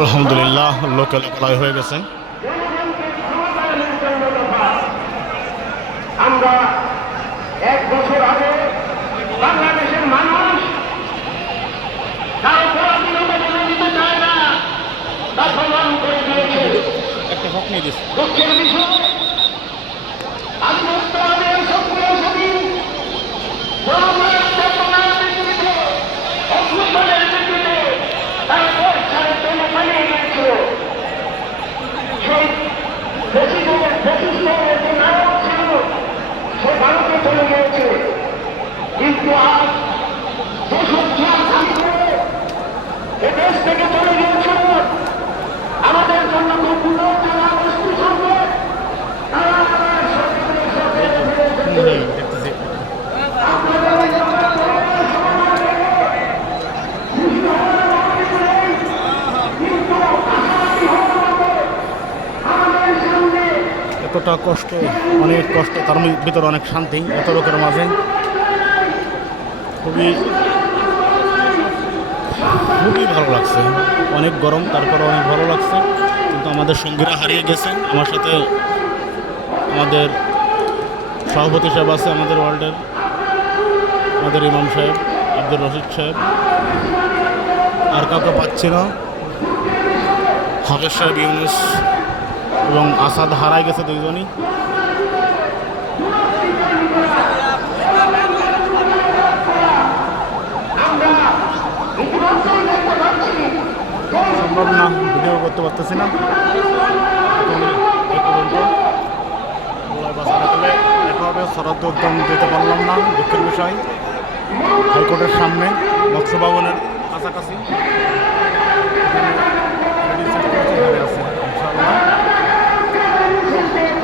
আলহামদুলিল্লাহ লোকালয় হয়ে গেছে। আমরা 1 বছর আগে বাংলাদেশের মানুষ কারো পরাধীনতা মেনে নিতে চায় না, তা প্রমাণ করে দিয়েছে। দুঃখের বিষয় আজ মুক্তবাদের সক্রিয় সেদিন অভ্যুত্থানের নেতৃত্বে তারা দেশ ছাড়ে প্রেমে পালিয়ে গিয়েছিল। সেই ফ্যাসিস্টের যে নায়ক ছিল সে ভারতে চলে গিয়েছে, কিন্তু আজ যেসব খালি করে এ দেশ থেকে চলে গিয়েছে আমাদের জন্য কখনো যারা বস্তু থাকবে তারা আমাদের সরকারের সাথে এতটা কষ্ট, অনেক কষ্ট, তার ভিতরে অনেক শান্তি, এত লোকের মাঝে খুবই খুবই ভালো লাগছে। অনেক গরম, তারপরে অনেক ভালো লাগছে। কিন্তু আমাদের সঙ্গীরা হারিয়ে গেছে। আমার সাথে আমাদের সভাপতি সাহেব আছে, আমাদের ওয়ার্ল্ডের, আমাদের ইমাম সাহেব, আব্দুর রশিদ সাহেব, আর কাউকে পাচ্ছি না। হাফেজ সাহেব, ইউনুস এবং আসাদ হারাই গেছে দুইজনই। সম্ভব না, ভিডিও করতে পারতেছি না। দেখা হবে, সরাদ্দ উদ্যম দিতে পারলাম না, দুঃখের বিষয়। হাইকোর্টের সামনে মৎস্য ভবনের কাছাকাছি